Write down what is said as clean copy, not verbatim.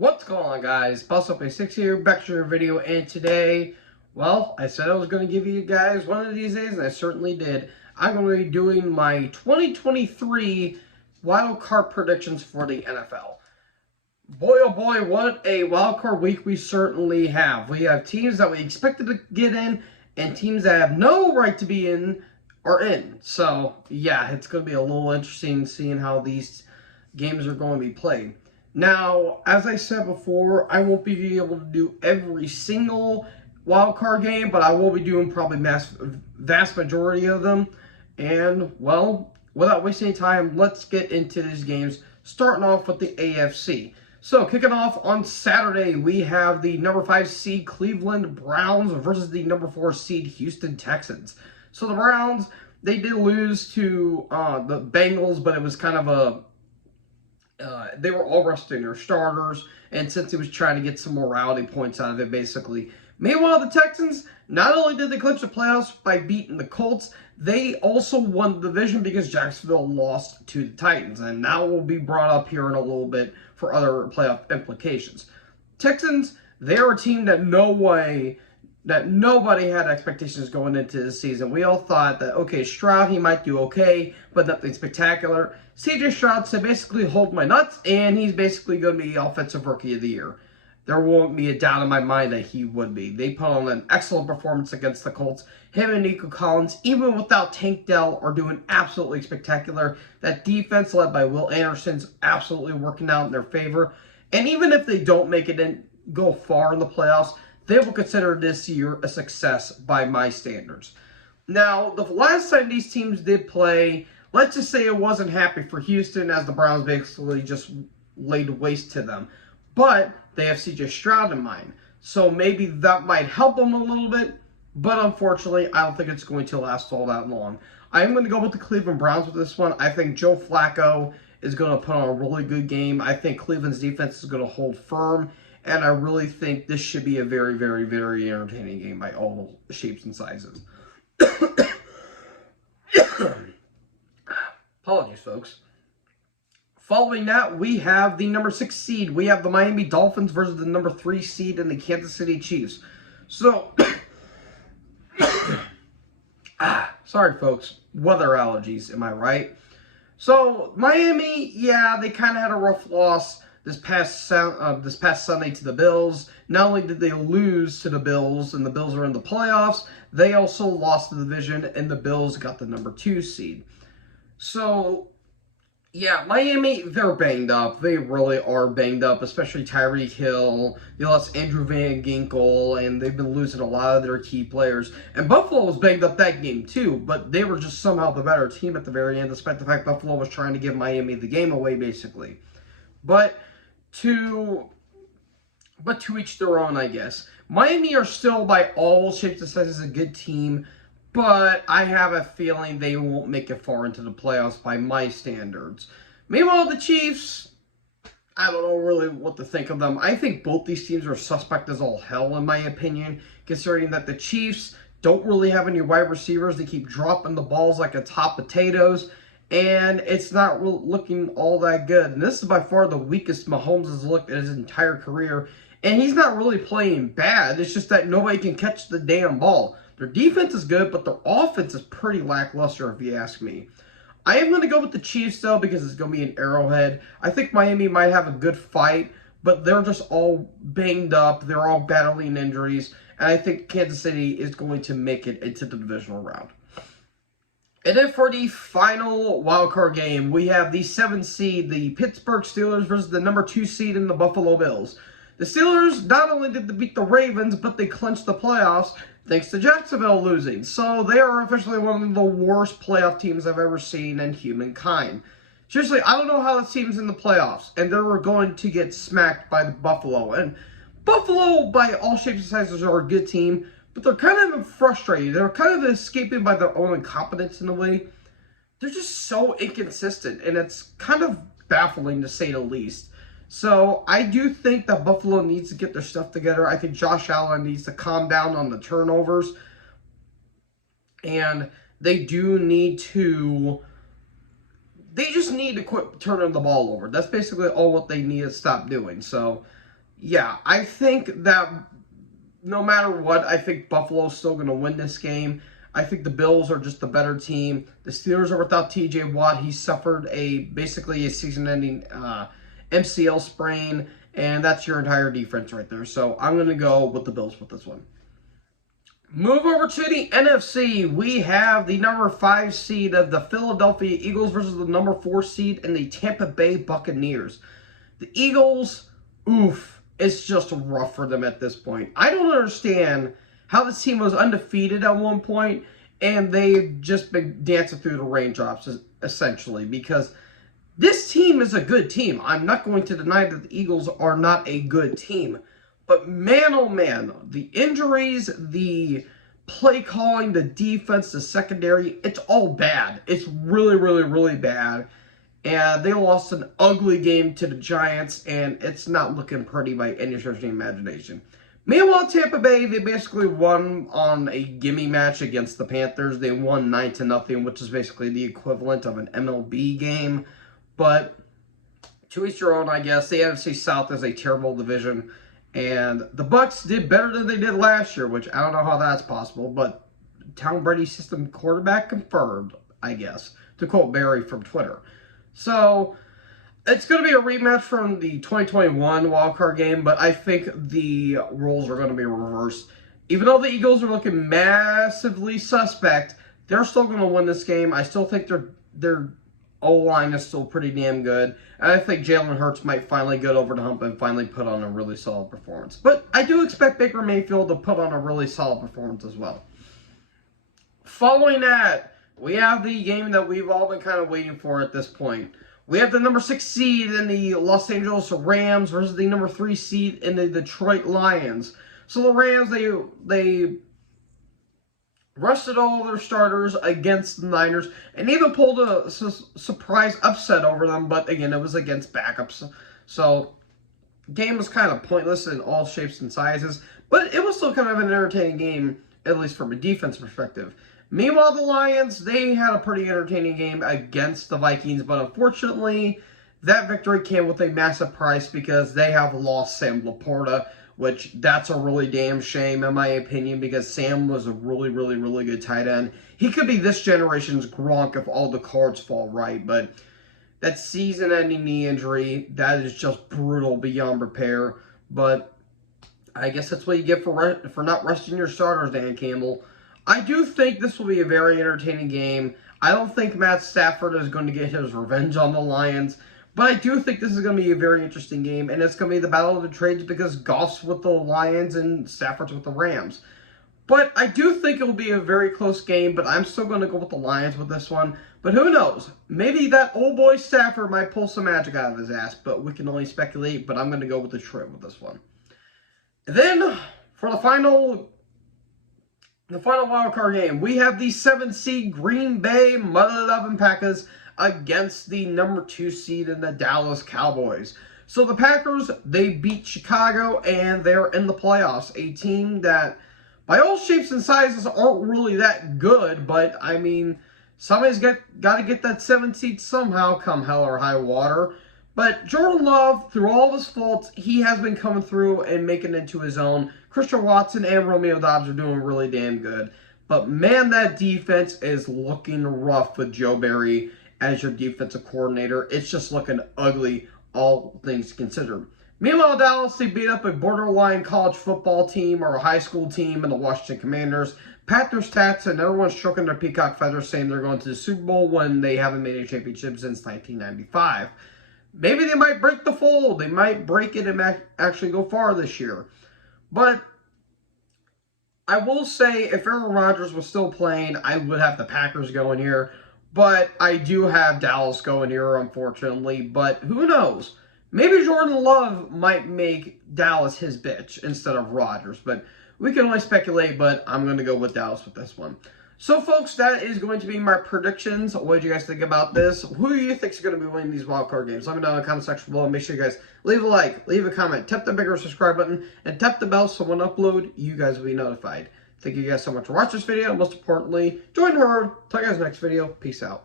What's going on, guys? BuzzUp86 here, back to your video, and today, well, I said I was going to give you guys one of these days, and I certainly did. I'm going to be doing my 2023 wild card predictions for the NFL. Boy, oh boy, what a wild card week we certainly have. We have teams that we expected to get in, and teams that have no right to be in are in. So, yeah, it's going to be a little interesting seeing how these games are going to be played. Now, as I said before, I won't be able to do every single wild card game, but I will be doing probably vast majority of them. And, well, without wasting any time, let's get into these games, starting off with the AFC. So, kicking off on Saturday, we have the number 5 seed Cleveland Browns versus the number 4 seed Houston Texans. So, the Browns, they did lose to the Bengals, but it was kind of a they were all resting their starters, and since he was trying to get some morality points out of it, basically. Meanwhile, the Texans, not only did they clinch the playoffs by beating the Colts, they also won the division because Jacksonville lost to the Titans, and that will be brought up here in a little bit for other playoff implications. Texans, they're a team that nobody had expectations going into the season. We all thought that, okay, Stroud, he might do okay, but nothing spectacular. CJ Stroud said, basically, hold my nuts, and he's basically going to be Offensive Rookie of the Year. There won't be a doubt in my mind that he would be. They put on an excellent performance against the Colts. Him and Nico Collins, even without Tank Dell, are doing absolutely spectacular. That defense led by Will Anderson's absolutely working out in their favor. And even if they don't make it and go far in the playoffs, they will consider this year a success by my standards. Now, the last time these teams did play, let's just say it wasn't happy for Houston as the Browns basically just laid waste to them. But they have CJ Stroud in mind. So maybe that might help them a little bit. But unfortunately, I don't think it's going to last all that long. I am going to go with the Cleveland Browns with this one. I think Joe Flacco is going to put on a really good game. I think Cleveland's defense is going to hold firm. And I really think this should be a very, very, very entertaining game by all shapes and sizes. Apologies, folks. Following that, we have the number 6 seed. We have the Miami Dolphins versus the number 3 seed in the Kansas City Chiefs. So, sorry, folks. Weather allergies, am I right? So, Miami, yeah, they kind of had a rough loss this past Sunday to the Bills. Not only did they lose to the Bills, and the Bills are in the playoffs, they also lost the division, and the Bills got the number 2 seed. So, yeah, Miami, they're banged up. They really are banged up, especially Tyreek Hill. They lost Andrew Van Ginkel, and they've been losing a lot of their key players. And Buffalo was banged up that game, too, but they were just somehow the better team at the very end, despite the fact Buffalo was trying to give Miami the game away, basically. But to each their own, I guess. Miami are still, by all shapes and sizes, a good team, but I have a feeling they won't make it far into the playoffs by my standards. Meanwhile, the Chiefs, I don't know really what to think of them. I think both these teams are suspect as all hell, in my opinion, considering that the Chiefs don't really have any wide receivers. They keep dropping the balls like it's hot potatoes, and it's not looking all that good. And this is by far the weakest Mahomes has looked in his entire career. And he's not really playing bad. It's just that nobody can catch the damn ball. Their defense is good, but their offense is pretty lackluster, if you ask me. I am going to go with the Chiefs, though, because it's going to be an Arrowhead. I think Miami might have a good fight, but they're just all banged up. They're all battling injuries. And I think Kansas City is going to make it into the divisional round. And then for the final wildcard game, we have the 7th seed, the Pittsburgh Steelers versus the number 2 seed in the Buffalo Bills. The Steelers not only did they beat the Ravens, but they clinched the playoffs thanks to Jacksonville losing. So they are officially one of the worst playoff teams I've ever seen in humankind. Seriously, I don't know how this team's in the playoffs, and they're going to get smacked by the Buffalo. And Buffalo, by all shapes and sizes, are a good team, but they're kind of frustrated. They're kind of escaping by their own incompetence in a way. They're just so inconsistent, and it's kind of baffling to say the least. So I do think that Buffalo needs to get their stuff together. I think Josh Allen needs to calm down on the turnovers. And they do need to they just need to quit turning the ball over. That's basically all what they need to stop doing. So yeah, I think that no matter what, I think Buffalo's still going to win this game. I think the Bills are just the better team. The Steelers are without T.J. Watt. He suffered basically a season-ending MCL sprain, and that's your entire defense right there. So I'm going to go with the Bills with this one. Move over to the NFC. We have the number 5 seed of the Philadelphia Eagles versus the number 4 seed in the Tampa Bay Buccaneers. The Eagles, oof, it's just rough for them at this point. I don't understand how this team was undefeated at one point and they've just been dancing through the raindrops, essentially, because this team is a good team. I'm not going to deny that the Eagles are not a good team. But man, oh man, the injuries, the play calling, the defense, the secondary, it's all bad. It's really, really, really bad. And they lost an ugly game to the Giants, and it's not looking pretty by any stretch of the imagination. Meanwhile, Tampa Bay, they basically won on a gimme match against the Panthers. They won 9-0, which is basically the equivalent of an MLB game. But to each your own, I guess. The NFC South is a terrible division. And the Bucs did better than they did last year, which I don't know how that's possible, but Tom Brady's system quarterback confirmed, I guess, to quote Barry from Twitter. So it's going to be a rematch from the 2021 wildcard game, but I think the roles are going to be reversed. Even though the Eagles are looking massively suspect, they're still going to win this game. I still think their O-line is still pretty damn good. And I think Jalen Hurts might finally get over the hump and finally put on a really solid performance. But I do expect Baker Mayfield to put on a really solid performance as well. Following that, we have the game that we've all been kind of waiting for at this point. We have the number 6 seed in the Los Angeles Rams versus the number 3 seed in the Detroit Lions. So the Rams, they rested all their starters against the Niners and even pulled a surprise upset over them, but again, it was against backups. So the game was kind of pointless in all shapes and sizes, but it was still kind of an entertaining game, at least from a defense perspective. Meanwhile, the Lions, they had a pretty entertaining game against the Vikings, but unfortunately, that victory came with a massive price because they have lost Sam Laporta, which that's a really damn shame in my opinion because Sam was a really, really, really good tight end. He could be this generation's Gronk if all the cards fall right, but that season-ending knee injury, that is just brutal beyond repair. But I guess that's what you get for not resting your starters, Dan Campbell. I do think this will be a very entertaining game. I don't think Matt Stafford is going to get his revenge on the Lions. But I do think this is going to be a very interesting game, and it's going to be the battle of the trades because Goff's with the Lions and Stafford's with the Rams. But I do think it will be a very close game, but I'm still going to go with the Lions with this one. But who knows? Maybe that old boy Stafford might pull some magic out of his ass, but we can only speculate, but I'm going to go with Detroit with this one. And then, for the final wild card game, we have the 7th seed Green Bay Mother Loving Packers against the number 2 seed in the Dallas Cowboys. So the Packers, they beat Chicago and they're in the playoffs. A team that, by all shapes and sizes, aren't really that good, but I mean, somebody's got to get that 7th seed somehow, come hell or high water. But Jordan Love, through all of his faults, he has been coming through and making it into his own. Christian Watson and Romeo Doubs are doing really damn good. But man, that defense is looking rough with Joe Barry as your defensive coordinator. It's just looking ugly, all things considered. Meanwhile, Dallas, they beat up a borderline college football team or a high school team in the Washington Commanders. Pat their stats, and everyone's stroking their peacock feathers saying they're going to the Super Bowl when they haven't made a championship since 1995. Maybe they might break the fold. They might break it and actually go far this year. But I will say, if Aaron Rodgers was still playing, I would have the Packers going here. But I do have Dallas going here, unfortunately. But who knows? Maybe Jordan Love might make Dallas his bitch instead of Rodgers. But we can only speculate, but I'm going to go with Dallas with this one. So, folks, that is going to be my predictions. What do you guys think about this? Who do you think is going to be winning these wildcard games? Let me know in the comment section below. Make sure you guys leave a like, leave a comment, tap the bigger subscribe button, and tap the bell so when I upload, you guys will be notified. Thank you guys so much for watching this video. Most importantly, join the herd. Talk to you guys next video. Peace out.